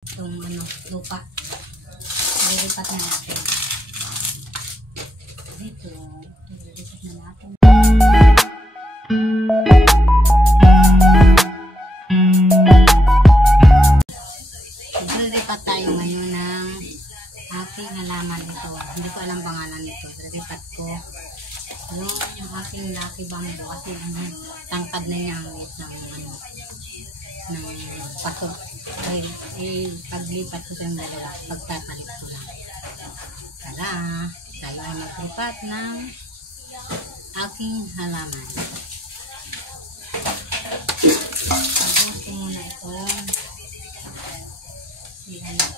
itong lupa. Lilipat na natin. Dito, lilipat na natin. Lilipat tayo ngayon ng aking halaman dito. Hindi ko alam pangalan nito. Lilipat ko yung aking lucky bamboo kasi tangkad na niya ang liit ng pato. Ay, paglipat ko sa yung dalawa, pagtatalit ko lang. Tara, tayo ay maglipat ng aking halaman. Pagod ko muna itong dito.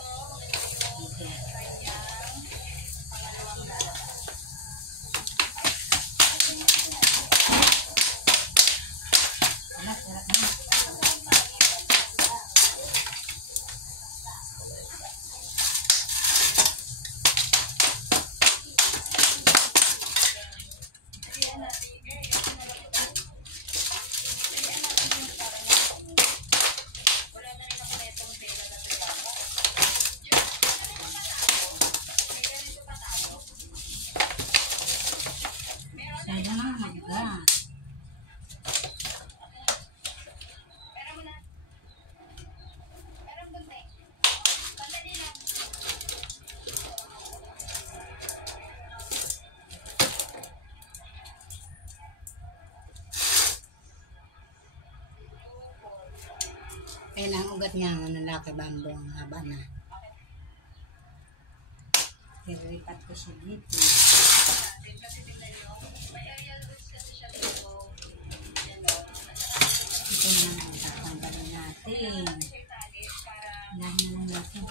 Ayan ang ugat niya, ng lucky bamboo, ang haba na. Lilipat ko siya dito. Ito na lang ang tatanggalin natin. Ilahin na lang natin.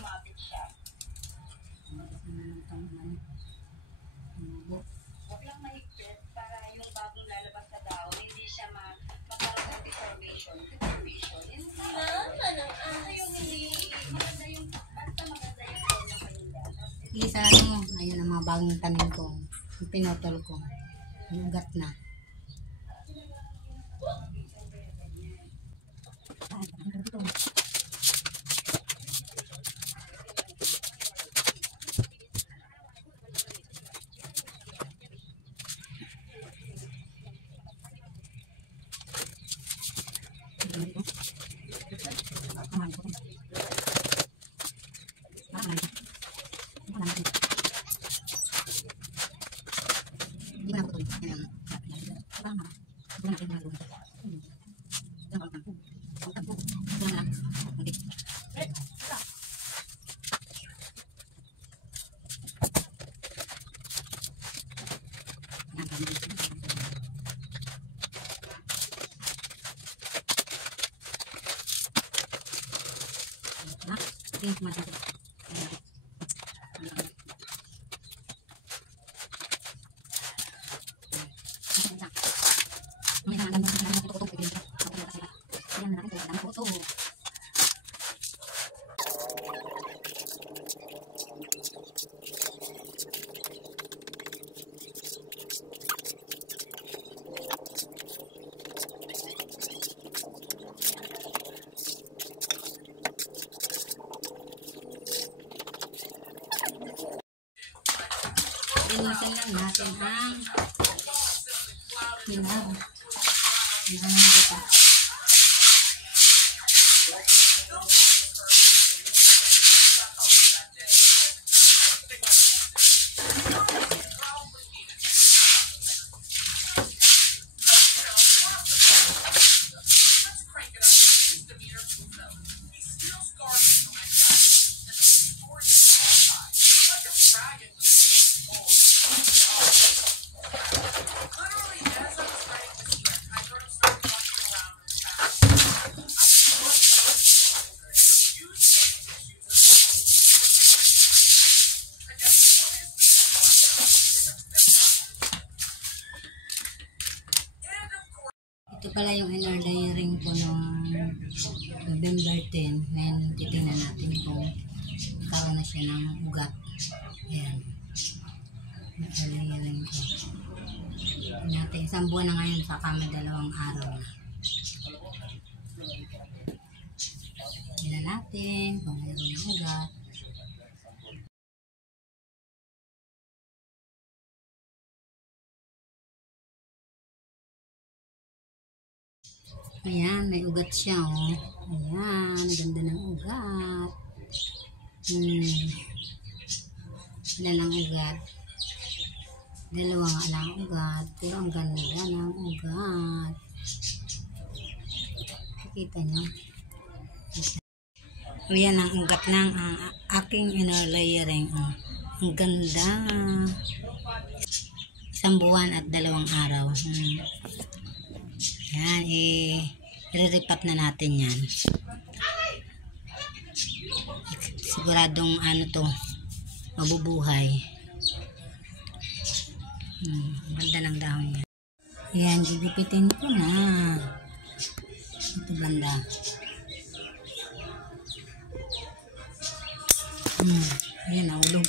Huwag lang mahigpit para yung bagong lalabas sa daon, hindi siya magkaroon ng deformation. Isa ayun ang mga bagong tanim ko. Yung pinotol ko. Yung ugat na. Inusin lang natin ang hilaw. Hilaw na dito. Ito pala yung inner layering ko noong November 10. Ngayon titingnan natin kung karoon na siya ng ugat. Ayan. Inner layering ko. Natin, isang buwan na ngayon, saka may 2 araw na. Ayan. Tingnan natin kung mayroon ng ugat. Ayan, may ugat siya, oh. Ayan, ganda ng ugat. Ilan ang ugat? Dalawa nga lang ang ugat, pero ang ganda ng ugat. Nakikita nyo? Ayan ang ugat ng aking inner layering. Ang ganda. 1 buwan at 2 araw. Yan, i-re-repot na natin yan. Siguradong mabubuhay. Ganda ng dahon niya. Yan, gigipitin ko na. Ito banda. Ayan, naulog.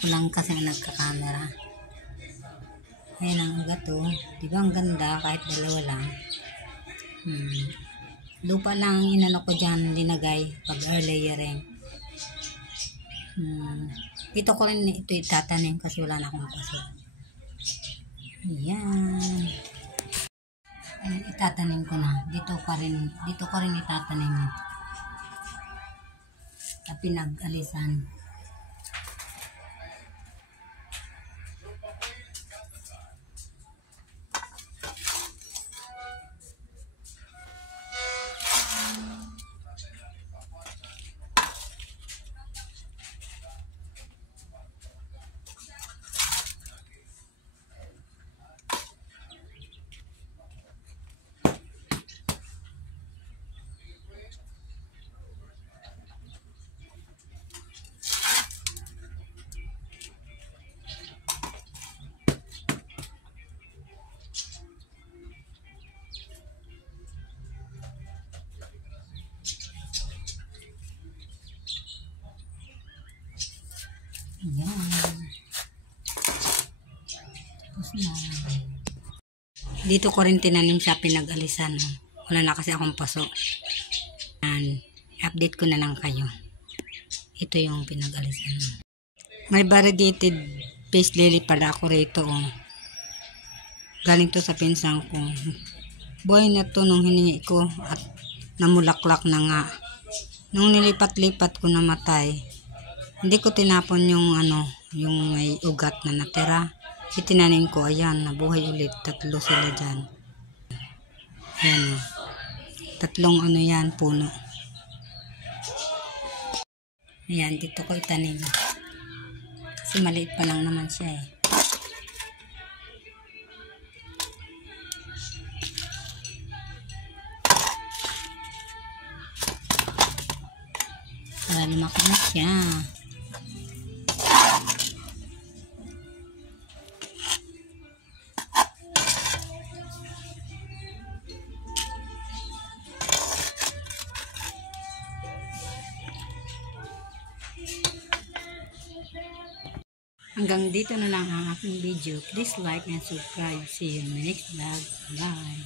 Walang kasi nagka-camera. Ayan ang ugat, oh. Diba ang ganda kahit 2 lang. Lupa lang inano ko dyan, linagay pag layering. Ito ko rin ito itatanim kasi wala na akong paso. Ayan. Itatanim ko na. Dito ko rin itatanim. Sa pinag-alisan. Ayan. Tapos na. Dito ko rin tinanim sa pinag-alisan. Wala na kasi akong paso. Ayan. Update ko na lang kayo. Ito yung pinag-alisan. May variegated peace lily pala ako rito. Galing to sa pinsang ko. Buhay na to nung hiningi ko at namulaklak na nga. Nung nilipat-lipat ko namatay. Hindi ko tinapon yung yung may ugat na natira. Itinanim ko, ayan, nabuhay ulit. 3 sila dyan. Ayan, 3 yan, puno. Ayan, dito ko itanim. Kasi maliit pa lang naman siya Para lumaki na siya. Hanggang dito na lang ang aking video. Please like and subscribe. See you next vlog. Bye!